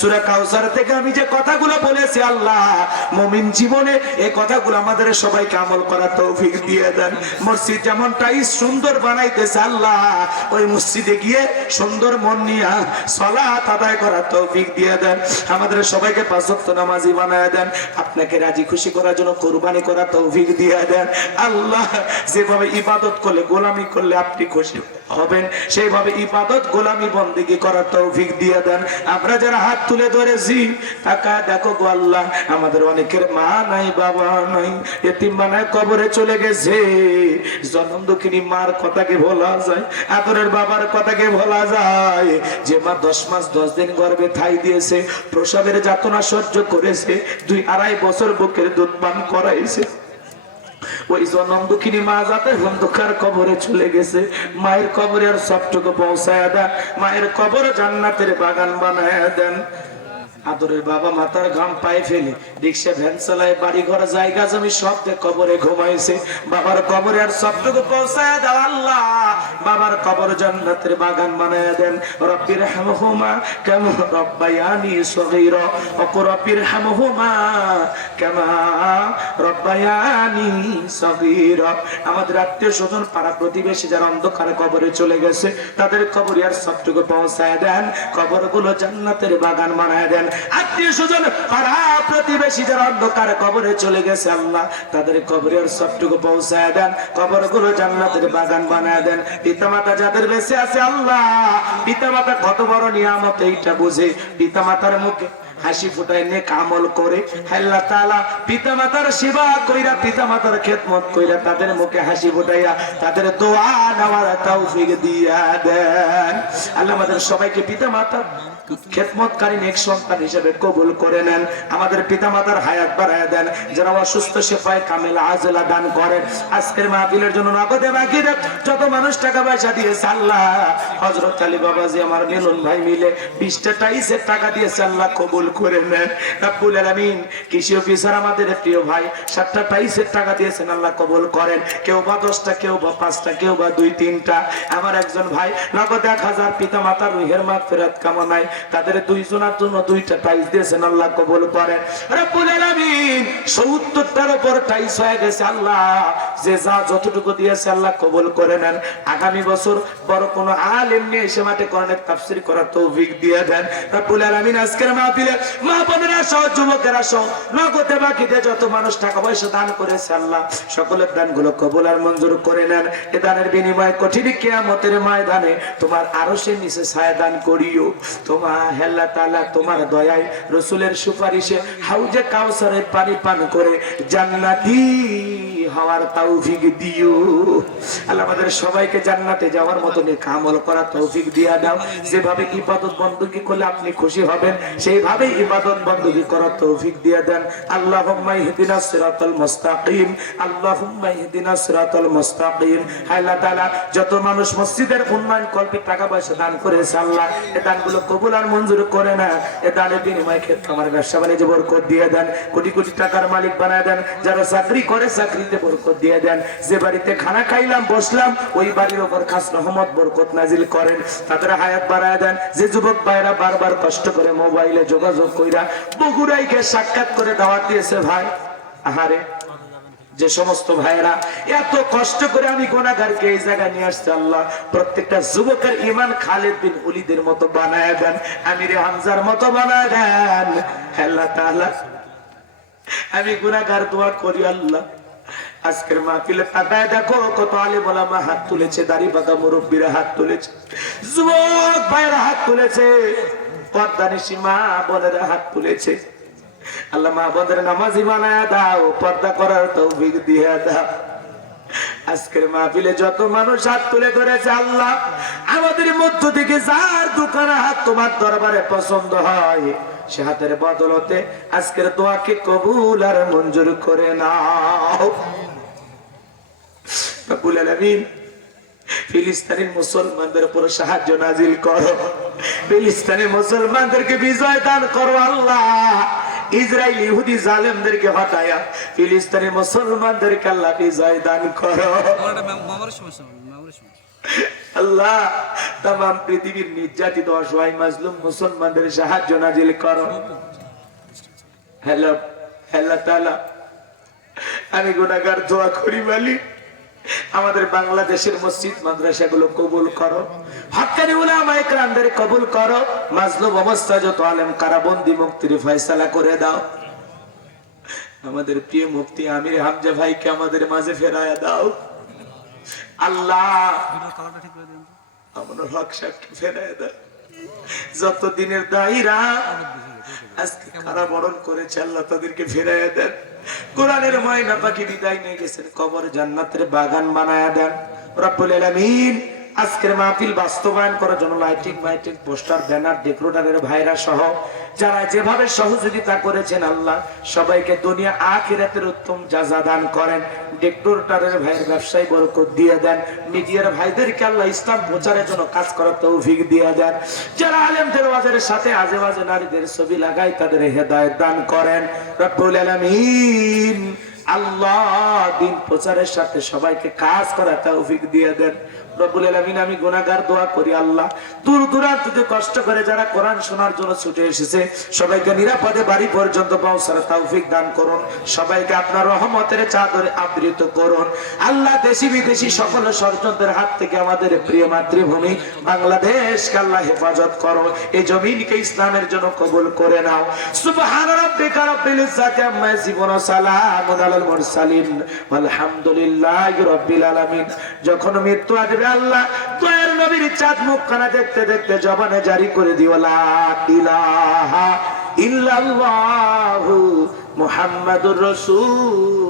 সূরা কাউসার থেকে আমি যে কথাগুলো বলেছি আল্লাহ মুমিন জীবনে এই কথাগুলো আমাদের সবাইকে আমল করার তৌফিক দিয়ে দেন। মসজিদ যেমনটাই সুন্দর বানাইতেছে আল্লাহ ওই মসজিদে গিয়ে সুন্দর মন নিয়ে সালাত আদায় করার তৌফিক দিয়ে দেন। আমাদের সবাইকে পাঁচ ওয়াক্ত নামাজি বানায় দেন। আপনাকে রাজি খুশি করার জন্য কুরবানি করার তৌফিক দিয়ে দেন আল্লাহ। যেভাবে ইবাদত করলে গোলামি করলে আপনি খুশি হবেন সেইভাবে ইবাদত গোলামি বন্দেগী করার তৌফিক দিয়ে দেন। আমরা যারা হাত তুলে ধরেছি টাকা দেখো গো আল্লাহ, আমাদের অনেকের মা নাই বাবা নাই, এতিম বানায় কবরে চলে গেছে। জন্ম দুঃখিনী মার কথাকে ভোলা যায়, আদরের বাবার কথাকে ভোলা যায়। যে মা 10 মাস 10 দিন গর্ভে ঠাই দিয়েছে, প্রসবের যাতনা সহ্য করেছে, 2-2.5 বছর বুকের দুধ পান করাইছে, ওই জনম দুঃখিনী মা যাতে অন্ধকার কবরে চলে গেছে। মায়ের কবরে আর সবটুকু পৌঁছায় দেন, মায়ের কবর জান্নাতের বাগান বানায় দেন। আদরের বাবা মাতার ঘাম পায়ে ফেলে রিক্সা ভ্যান চালায়, বাড়ি ঘর জায়গা জমি সব কবরে ঘুমাইছে, বাবার কবরে আর সবটুকু পৌঁছায় দাও আল্লাহ। বাবার কবর জান্নাতের বাগান বানায় দেন। রব্বির হামহুমা কামা রব্বায়ানি সগীরা, রব্বির হামহুমা কামা রব্বায়ানি সগীরা। আমাদের আত্মীয় স্বজন পাড়া প্রতিবেশী যারা অন্ধকারে কবরে চলে গেছে তাদের কবরে আর সবটুকু পৌঁছায় দেন, কবরগুলো জান্নাতের বাগান বানায় দেন। আত্মীয় স্বজন পাড়া প্রতিবেশী যারা অন্ধকারে কবরে চলে গেছে আল্লাহ তাদের কবরে আর সবটুকু পৌঁছায় দেন, কবরগুলো জান্নাতের বাগান বানায় দেন। পিতামাতা যাদের বেঁচে আছে আল্লাহ, পিতামাতা কত বড় নিয়ামত এইটা বুঝে পিতামাতার মুখে হাসি ফুটাই নেক আমল করে আল্লাহ তাআলা পিতামাতার সেবা কইরা পিতামাতার খেদমত কইরা তাদের মুখে হাসি ফুটাইয়া তাদের দোয়া নেওয়ার তৌফিক দিয়া দেন আল্লাহ। আমাদের সবাইকে পিতামাতার খেদমতকারী নেক সন্তান হিসেবে কবুল করে নেন। আমাদের পিতামাতার হায়াত বাড়ায় দেন, যারা অসুস্থ শেফায়ে কামেলা আজলা দান করেন। আজকের মাহফিলের জন্য নগদে বাকি যত মানুষ টাকা পয়সা দিয়েছে আল্লাহ, হযরত আলী বাবাজি আমার মিলন ভাই মিলে 20টা টাইসের টাকা দিয়েছে আল্লাহ কবুল করে নেন রব্বুল আলামিন। কৃষি অফিসার আমাদের প্রিয় ভাই 7টা টাইসের টাকা দিয়েছেন আল্লাহ কবুল করেন। কেউ বা 10টা, কেউ বা 5টা, কেউ বা 2-3টা। আমার একজন ভাই নগদ 1000 পিতামাতার রুহের মাগফিরাত কামনায় তাদের 2 জনের জন্য 2টা টাইস দিয়েছেন আল্লাহ কবুল করেন রব্বুল আলামিন। 70টার উপর টাইস হয়ে গেছে আল্লাহ, যে যা যতটুকু দিয়েছে আল্লাহ কবুল করে নেন। আগামী বছর বড় কোন আলেম নিয়ে এসে মাঠে কোরআনের তাফসীর করার তৌফিক দিয়ে দেন রব্বুল আলামিন। আজকের মাহফিলে মা বোনেরা সহ যুবকেরা সহ নগদে বাকিতে যত মানুষ টাকা পয়সা দান করেছে আল্লাহ সকলের দানগুলো কবুল আর মঞ্জুর করে নেন। এ দানের বিনিময়ে কঠিন কিয়ামতের ময়দানে তোমার আরশের নিচে ছায়া দান করিও। তোমার আল্লাহ তাআলা তোমার দয়ায় রাসূলের সুপারিশে হাউজে কাউসারের পানি পান করে জান্নাতি হওয়ার তৌফিক দিও আল্লাহ। আমাদের সবাইকে জান্নাতে যাওয়ার মতো নেক আমল করার তৌফিক দিয়া দাও। যেভাবে ইবাদত বندگی করলে আপনি খুশি হবেন সেইভাবে ইবাদত বندگی করার তৌফিক দিয়ে দেন। আল্লাহুম্মা ইহদিনাস সিরাতাল মুস্তাকিম, আল্লাহুম্মা ইহদিনাস সিরাতাল মুস্তাকিম। আল্লাহ তাআলা যত মানুষ মসজিদের উন্নয়ন কল্পে টাকা পয়সা দান করেছে আল্লাহ এই দানগুলো কবুল আর মঞ্জুর করে না। এই দানের বিনিময়ে ক্ষেত্রে আমার ব্যবসা বাণিজ্যে বরকত দিয়ে দেন, কোটি কোটি টাকার মালিক বানায় দেন। যারা চাকরি করে চাকরিতে বরকত দিয়ে দেন। যে বাড়িতে খানা খাইলাম বসলাম ওই বাড়ির উপর খাস রহমত বরকত নাজিল করেন, তাদের হায়াত বাড়ায় দেন। যে যুবক ভাইরা বারবার কষ্ট করে মোবাইলে যোগাযোগ কইরা বগুড়াইকে সাক্ষাৎ করে দাওয়াত দিয়েছে ভাই, আহারে যে সমস্ত ভাইরা এত কষ্ট করে আমি গুনাহগারকে এই জায়গায় নিয়ে আসছে আল্লাহ প্রত্যেকটা যুবকের ঈমান খালিদ বিন ওলীদের মতো বানায় দেন, আমিরে হামজার মতো বানায় দেন আল্লাহ তাআলা। আমি গুনাহগার দোয়া করি আল্লাহ। আজকের মাহফিলে তাকায় দেখো কত আলেম ওলামা হাত তুলেছে, দাড়ি পাকা মুরব্বীরা হাত তুলেছে, যুবক ভাইরা হাত তুলেছে, পর্দানিশী মা বোনেরা হাত তুলেছে। আল্লাহ মা বোনদের নামাজি বানায় দাও, পর্দা করার তৌফিক দিয়ে দাও। আজকের মাহফিলে যত মানুষ হাত তুলে ধরেছে আল্লাহ আমাদের মধ্য থেকে যার দোকানে হাত তোমার দরবারে পছন্দ হয় সে হাতের বদলতে আজকের দোয়াকে কবুল আর মঞ্জুর করে নাও রব্বুল আলামিন। ফিলিস্তিনের মুসলমানদের উপর সাহায্য নাজিল করো, ফিলিস্তিনের মুসলমানদেরকে বিজয় দান করো আল্লাহ। ইসরায়েল ইহুদি জালেমদেরকে হটায়া ফিলিস্তিনের মুসলমানদেরকে আল্লাহ বিজয় দান করো। আল্লাহ তাম পৃথিবীর নির্যাতিত অসহায় মাজলুম মুসলমানদের সাহায্য নাজিল করো। হ্যালো আল্লাহ তাআলা, আমি গুনাহগার, দোয়া করি মালিক আমাদের বাংলাদেশের মসজিদ মাদ্রাসাগুলো কবুল করো, হক্কানি উলামায়ে কেরামদের কবুল করো, মাজলুম অবস্থা যত আলেম কারাবন্দী মুক্তির ফয়সালা করে দাও। আমাদের প্রিয় মুফতি আমির হামজা ভাইকে আমাদের মাঝে ফেরায়া দাও। আল্লাহ আমার হক সাক্ষী ফেরায়া দাও। যত দিনের দায়ীরা আজকে কারাবরণ করেছে আল্লাহ তাদেরকে ফেরায়া দেন। কোরআনের ময়না পাখি বিদায় নিয়ে গেছেন, কবর জান্নাতের বাগান বানায়া দেন রব্বুল আলামিন। আজকের মাহফিল বাস্তবায়ন করার জন্য লাইটিং মাইটিং পোস্টার ব্যানার ডেকোরেটরের ভাইরা সহ যারা যেভাবে সহযোগিতা করেছেন আল্লাহ সবাইকে দুনিয়া আখিরাতের উত্তম জাযা দান করেন। ডেকোরেটরের ভাইয়ের ব্যবসায় বরকত দিয়ে দেন। মিডিয়ার ভাইদেরকে আল্লাহ ইসলাম প্রচারের জন্য কাজ করার তৌফিক দিয়ে দেন। যারা আলেমদের ওয়াজের সাথে আজে বাজে নারীদের ছবি লাগায় তাদের হেদায়েত দান করেন রব্বুল আলামিন। আল্লাহ দিন প্রচারের সাথে সবাইকে কাজ করার তৌফিক দিয়ে দেন রব্বুল আলামিন। আমি গুনাহগার, দোয়া করি আল্লাহ দূর দূরান্ত থেকে কষ্ট করে যারা কোরআন শোনার জন্য ছুটে এসেছে সবাইকে নিরাপদে বাড়ি পর্যন্ত পৌঁছার তৌফিক দান করুন। সবাইকে আপনার রহমতের চাদরে আবৃত করুন আল্লাহ। দেশি বিদেশি সকল ষড়যন্ত্রের হাত থেকে আমাদের প্রিয় মাতৃভূমি বাংলাদেশকে আল্লাহ হেফাজত করো। এই জমিনকে ইসলামের জন্য কবুল করে নাও। সুবহান রাব্বিকা রাব্বিল ইজ্জাতি আম্মা ইয়াসিফুন ওয়া সালামুন আলাল মুরসালিন ওয়ালহামদুলিল্লাহি রাব্বিল আলামিন। যখন মৃত্যু আসবে আল্লাহ দয়ার নবীর চাঁদ মুখখানা দেখতে দেখতে জবানে জারি করে দিও লা ইলাহা ইল্লাল্লাহু মুহাম্মাদুর রাসূল।